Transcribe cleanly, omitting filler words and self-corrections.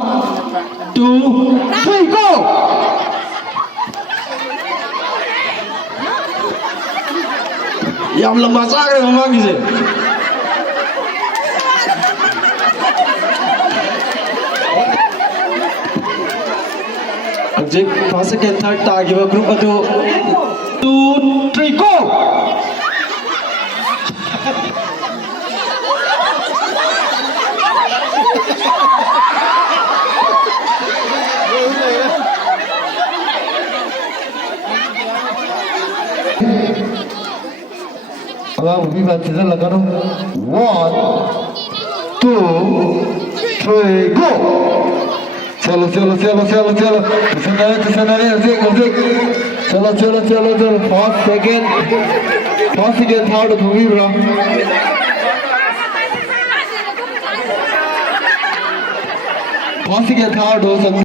2, 3, go! Yam lama sakre mama kise. Ajik first second third tagi ba group ado 2, 3, go! Abang Viva tidak lakukan 1, 2, 3, go. Chalo kesana asik. Chalo 5 second third होगी bro 5 second third हो सकता